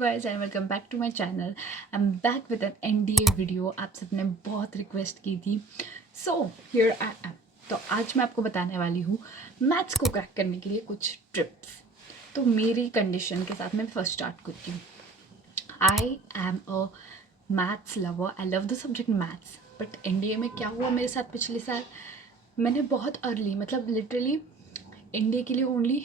Guys and welcome back to my channel. I am back with an NDA video. आप सबने बहुत request की थी, सो हियर आई एम। तो आज मैं आपको बताने वाली हूँ मैथ्स को क्रैक करने के लिए कुछ ट्रिप्स। तो मेरी कंडीशन के साथ मैं फर्स्ट स्टार्ट करती हूँ। I am a maths lover, I love the subject maths. But NDA में क्या हुआ मेरे साथ पिछले साल, मैंने बहुत अर्ली, मतलब लिटरली एनडीए के लिए ओनली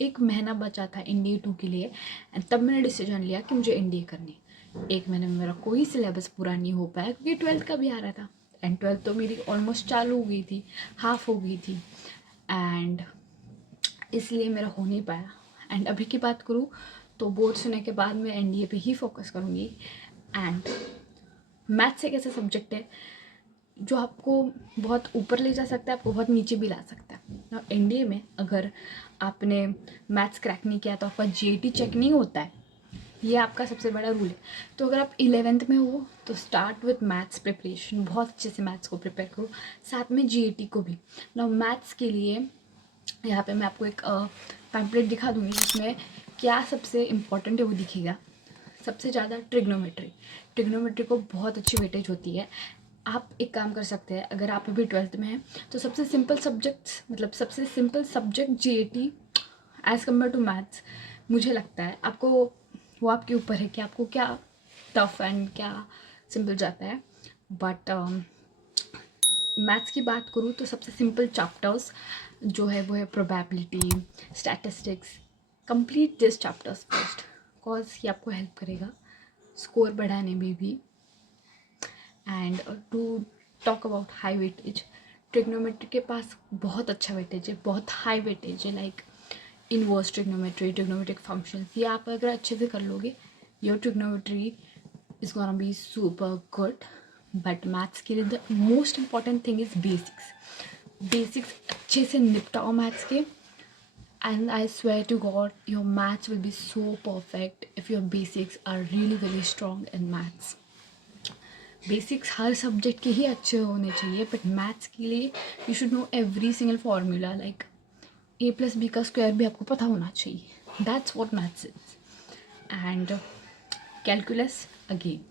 एक महीना बचा था एनडीए 2 के लिए, एंड तब मैंने डिसीजन लिया कि मुझे एनडीए करनी है। एक महीने में मेरा कोई सिलेबस पूरा नहीं हो पाया क्योंकि 12th का भी आ रहा था, एंड 12th तो मेरी ऑलमोस्ट चालू हो गई थी, हाफ हो गई थी, एंड इसलिए मेरा हो नहीं पाया। एंड अभी की बात करूँ तो बोर्ड्स होने के बाद मैं एनडीए पे ही फोकस करूँगी। एंड मैथ्स एक ऐसा सब्जेक्ट है जो आपको बहुत ऊपर ले जा सकता है, आपको बहुत नीचे भी ला सकता है ना। एनडीए में अगर आपने मैथ्स क्रैक नहीं किया तो आपका जीएटी चेक नहीं होता है, ये आपका सबसे बड़ा रूल है। तो अगर आप 11th में हो तो स्टार्ट विथ मैथ्स प्रिपरेशन, बहुत अच्छे से मैथ्स को प्रिपेयर करो, साथ में जीएटी को भी ना। मैथ्स के लिए यहाँ पे मैं आपको एक पैम्पलेट दिखा दूँगी जिसमें क्या सबसे इम्पॉर्टेंट है वो दिखेगा। सबसे ज़्यादा ट्रिग्नोमेट्री को बहुत अच्छी वेटेज होती है। आप एक काम कर सकते हैं, अगर आप अभी 12th में हैं तो सबसे सिंपल सब्जेक्ट्स, मतलब सबसे simple subject GAT as compared to maths, मुझे लगता है आपको वो आपके ऊपर है कि आपको क्या टफ एंड क्या सिंपल जाता है। बट मैथ्स की बात करूँ तो सबसे सिंपल चैप्टर्स जो है वो है probability, statistics. Complete this chapters first, cause ये आपको हेल्प करेगा स्कोर बढ़ाने में भी। And to talk about high weightage, trigonometry के पास बहुत अच्छा वेटेज है, बहुत हाई वेटेज है, like inverse trigonometry, trigonometric functions. ये आप अगर अच्छे से कर लोगे, your trigonometry is gonna be super good. But maths के लिए the most important thing is basics अच्छे से निपटाओ मैथ्स के, and I swear to God your maths will be so perfect if your basics are really very strong in maths. Basics her subject के ही अच्छे होने चाहिए, बट मैथ्स के लिए you should know every single formula, like a+b का square भी आपको पता होना चाहिए। That's what maths is. And calculus, again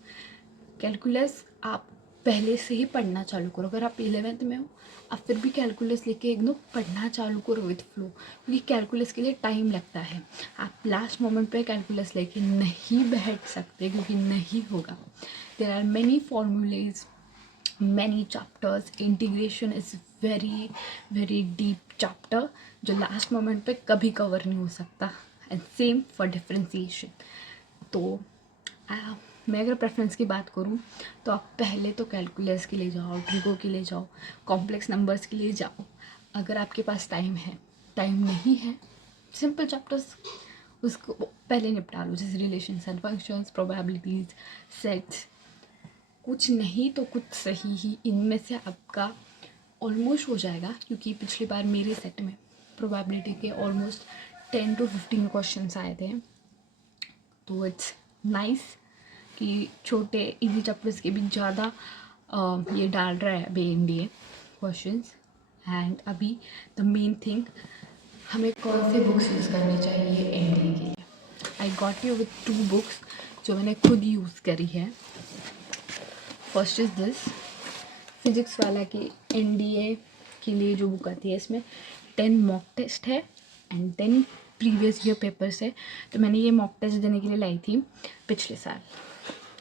calculus आप पहले से ही पढ़ना चालू करो। अगर आप 11th में हो, आप फिर भी कैलकुलस लेके एकदम पढ़ना चालू करो विथ फ्लो, क्योंकि कैलकुलस के लिए टाइम लगता है। आप लास्ट मोमेंट पे कैलकुलस लेके नहीं बैठ सकते, क्योंकि नहीं होगा। There are many formulas, many chapters. Integration is very very deep chapter जो लास्ट मोमेंट पे कभी कवर नहीं हो सकता, एंड सेम फॉर डिफ्रेंसिएशन। तो मैं अगर प्रेफरेंस की बात करूँ तो आप पहले तो कैलकुलस के लिए जाओ, ट्रिगो के लिए जाओ, कॉम्प्लेक्स नंबर्स के लिए जाओ अगर आपके पास टाइम है। टाइम नहीं है, सिंपल चैप्टर्स उसको पहले निपटा लो, जैसे relations and functions, probabilities, sets. कुछ नहीं तो कुछ सही ही इनमें से आपका ऑलमोस्ट हो जाएगा, क्योंकि पिछली बार मेरे सेट में प्रोबेबिलिटी के ऑलमोस्ट 10 to 15 क्वेश्चंस आए थे। तो इट्स नाइस कि छोटे इजी चैप्टर्स के भी ज़्यादा ये डाल रहा है अभी एनडीए क्वेश्चंस। एंड अभी द मेन थिंग, हमें कौन सी बुक्स यूज़ करनी चाहिए एनडीए के लिए। I got you with 2 books जो मैंने खुद यूज़ करी है। फर्स्ट इज़ दिस फिजिक्स वाला की एनडीए के लिए जो बुक आती है, इसमें 10 मॉक टेस्ट है एंड 10 प्रीवियस ईयर पेपर्स है। तो मैंने ये मॉक टेस्ट देने के लिए लाई थी पिछले साल,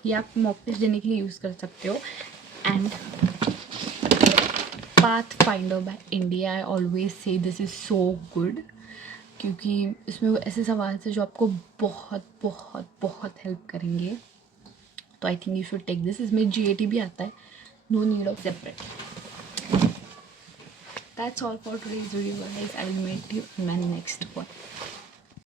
ये आप मॉक टेस्ट देने के लिए यूज़ कर सकते हो। And path finder by India, I always say this is so good, क्योंकि इसमें वो ऐसे सवाल थे जो आपको बहुत बहुत बहुत हेल्प करेंगे। तो I think you should take this. इसमें जीएटी भी आता है, no need of separate. That's all for today's video guys. I will meet you in my next one.